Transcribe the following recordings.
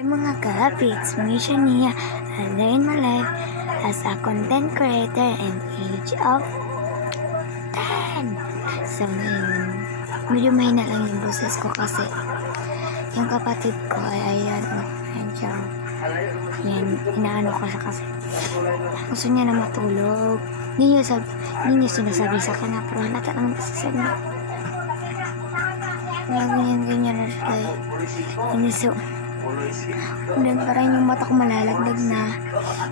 Hi mga kapits, mission niya I learn my life as a content creator and age of 10. So ngayon, medyo mahina lang yung boses ko kasi yung kapatid ko ay ayan siya. Yan, inaano ko siya kasi gusto niya na matulog. Hindi niya sinasabi sa kanya pero halata naman kasi sa kanya. Ganyan na siya eh. So, dan parang yung mata ko malalagdag na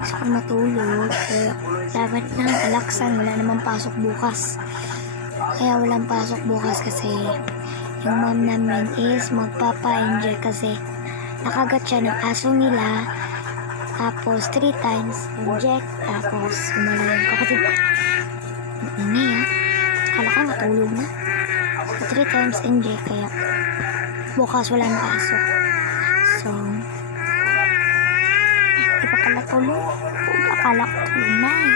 gusto ko matulog kaya dapat nang alaksan, wala namang pasok bukas kaya walang pasok bukas kasi yung mom namin is magpapa-inject kasi nakagat siya ng aso nila tapos 3 times inject tapos umala yung kapatid ini kala ko natulog na 3 times inject kaya bukas walang pasok. So, akala ko tulog na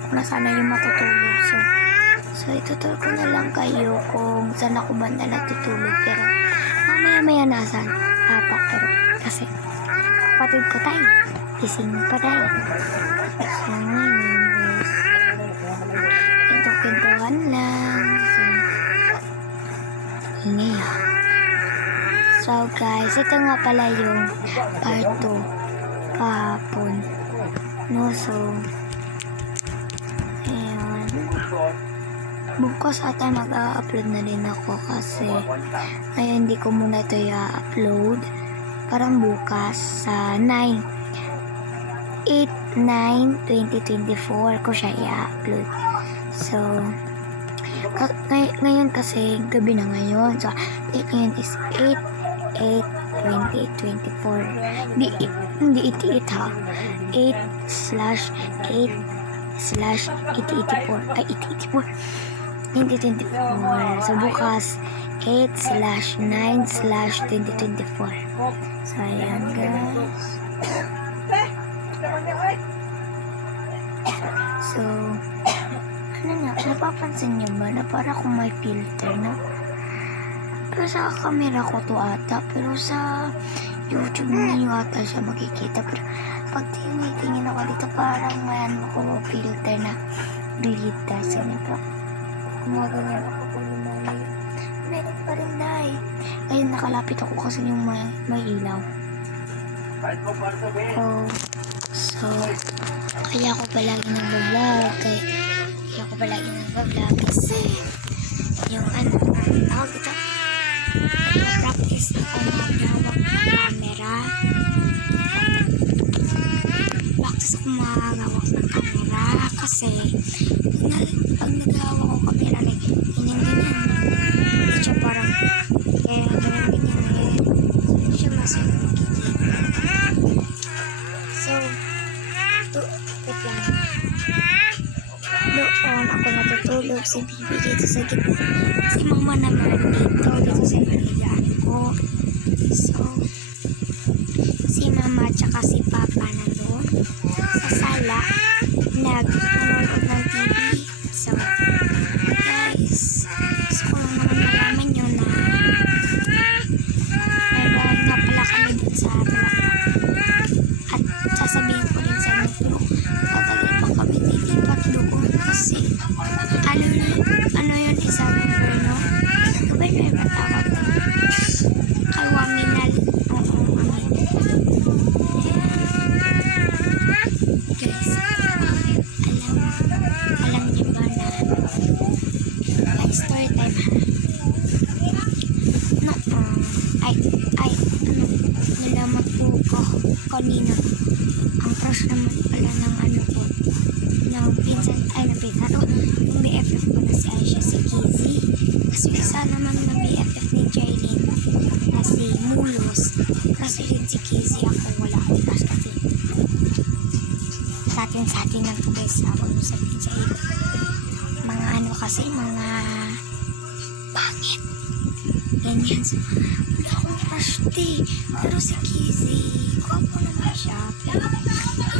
kung nasana yung matutulog. So itutulog ko na lang kayo kung saan ako banda natutulog. Pero mamaya nasa ata. Pero kasi kapatid ko tayo. Gising pa tayo. So ngayon guys, ito kintuhan lang. So, ini So guys, ito nga pala yung part 2 kahapon. No, so ayan. Bukas ata mag-upload na din ako kasi ngayon hindi ko muna ito i-upload. Parang bukas sa 8/9/2024 ko siya i-upload. So ngayon kasi gabi na ngayon. So ngayon is 8/2024. Hindi 88 ha. 8/8/8084. Ay, 8084. 2024. So, bukas, 8/9/2024. So, ayan, guys. So, ano na, napapansin niyo ba na para kung may filter na? Pero sa camera ko to ata, pero sa YouTube niyo ata siya makikita. Pero pag tingin ako dito, parang mayan ako filter na glitters. Yan pa. Kumaganyan ako kung lumalayo. Meron pa rin dahil. Ayun, nakalapit ako kasi yung may ilaw. So, kaya ako palagi nag-vlog. Kaya ako palagi nag-vlog kasi yung tawag ito. Practice ako maghawak ng camera. Practice ako maghawak ng camera kasi pag naghawak ako camera like ganyan hindi siya parang ganyan hindi siya masaya makikita. So wait lang. Doon ako natutulog si Bibi dito sa gitna. Si mama naman dito sa higaan ko. So, si mama tsaka si papa nandun sa sala nanonood ng TV. So, guys, gusto ko lang naman malaman nyo na may bahay nga pala kami dun sa Bulacan. At sasabihin ko din sa inyo, tatagal pa kami nilipat doon kasi ano yun isang gobyerno yung matawag kawaminal. Oo, guys, alam niyo ba na ay story time na nalaman po ko kanina ang crush naman pala ng ko ng pinsan yung BFF ko na si Aisha, si Kizzy. Kasi isa naman na BFF ni Jailin na si Mulos. Kasi yun si Kizzy, ako wala akong crush kasi sa atin lang po guys, huwag mo sabihin sa iyo mga kasi mga pangit ganyan. So, wala akong crush pero si Kizzy gwapo naman siya pero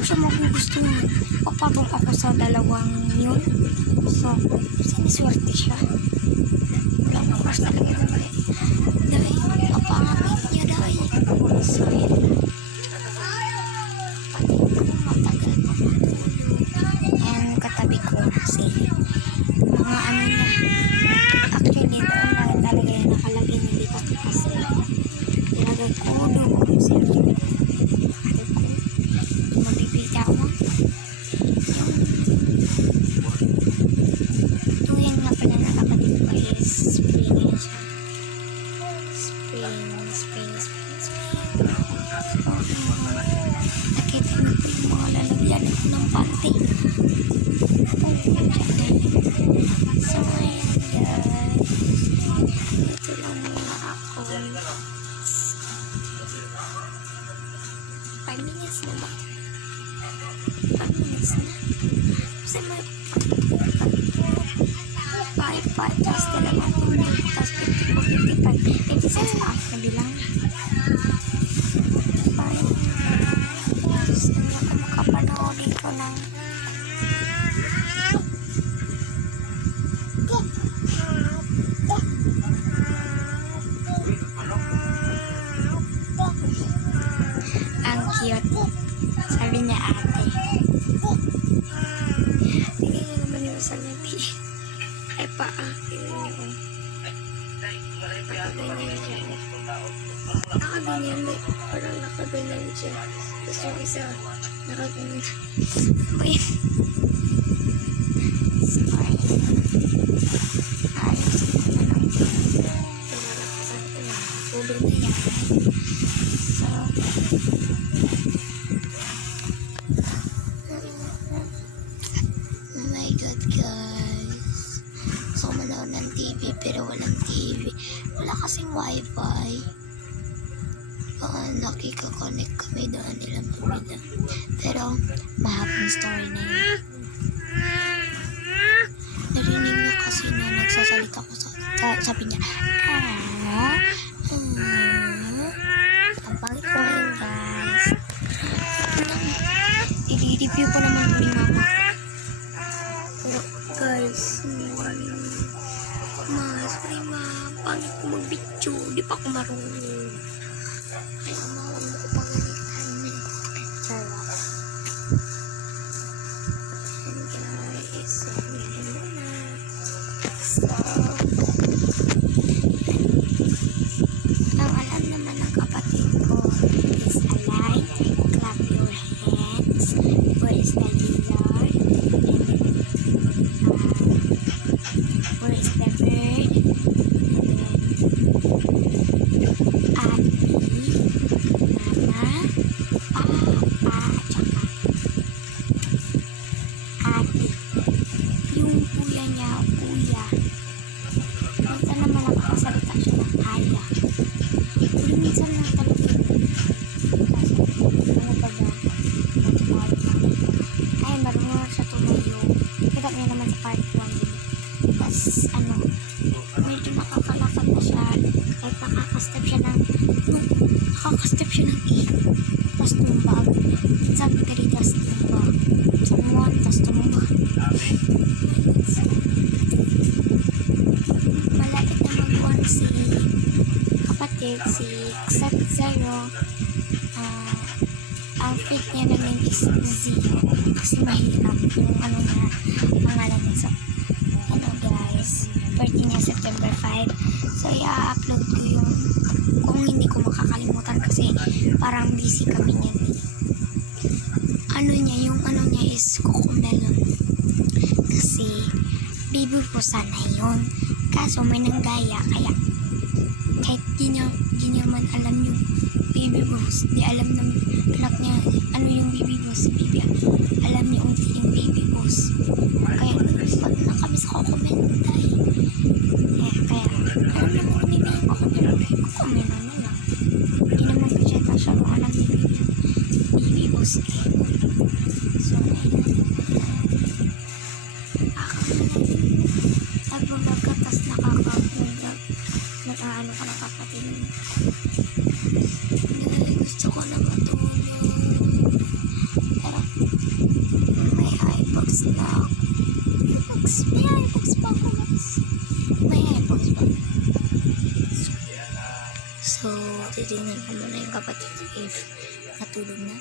siya magugustuhan. Papabok ako sa dalawang yun. So, siniswerte siya. Wala akong crush talaga naman. Dahil, kapangapit niya dahil. So, yun. kampante. So, ayan guys. Ito lang muna ako. 5 minutes na ba? 5 minutes na. Kasi may 5, tapos 2 minutes, tapos 54, 55. 56 pa ako nabilang. 5. Tapos hindi ako makapanood dito ng ang cute. Sabi niya ate. Tingnan niyo naman yung sa nabi. Ay paakin niyo. Nakaganyan siya. Nakaganyan ba? Parang nakaganyan siya. Tapos yung isa, nakaganyan. Wait. Sorry. Ayos ko na lang. Pinalakasan ko na. Tulog na yan. So, oh my God, guys. So, manood ng TV pero walang TV. Wala kasing wifi. Nakika-connect kami doon nila mamila. Pero, mahabang story na yun. Narinig niya kasi na nagsasalita ko sabi niya, ang pangit ko ngayon, guys. I-review ko naman ko ni mama. Pero, guys, sorry ma, pangit ko mag-video. Di pa ako marunong. Kaya mawag mo ko pagalitan. Sarap. And guys, sabihin mo na. So, ang alam naman ng kapatid ko is alive. Clap your hands. Where is the Lord? Where is the bird? Ate. Yung kuya niya, kuya. Minsan naman nakakasalita siya ng kaya. Pero minsan lang talaga yun. Kasi, ano ba ba? Ay, marunong na siya tumayo. Kita niya naman sa part 1. Tapos, medyo nakakalakad na siya. Kahit nakakastep siya ng 8. Tapos tumba. Sabi ka rin, tapos tumba. Samuan, tapos tumba. Malapit na mag-1 si kapatid, si Xat0. Ang fit niya namin is Zio. Kasi mahirap yung niya, pangalan niya. So, guys, birthday niya September 5. So, i-upload ko yung kung hindi ko makakalimutan kasi parang busy kami niyan. Yung niya is Cocomelon. Kasi, baby ko sana yun. Kaso may nanggaya, kaya kahit di niya man alam yung baby boss, di alam ng anak niya yung baby boss, baby alam niya yung baby boss. Kaya pag na kami sa Cocomelon tayo. Kaya alam niya kung may Cocomelon na lang. Hindi naman pa siya alam niya baby boss. So, nagbabagat, tas nakaka-vlog. Nag-aano ka ng kapatid mo. Gusto ko na matulog. Pero, may iBox na ako. May iBox pa ako. May iBox pa. So, titignan ko muna yung kapatid if natulog na.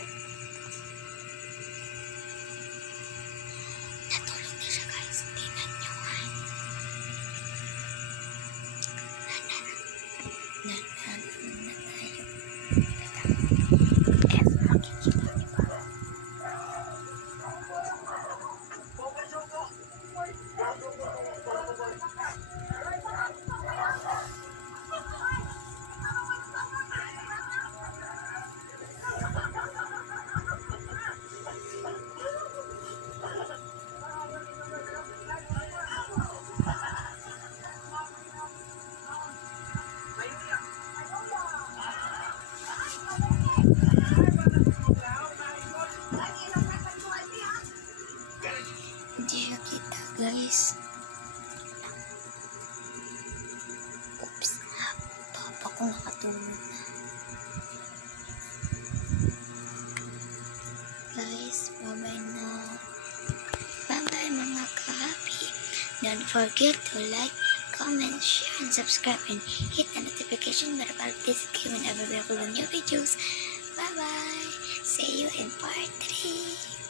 forget to like, comment, share, and subscribe, and hit the notification bell para updated kayo whenever we upload new videos. Bye-bye! See you in part 3!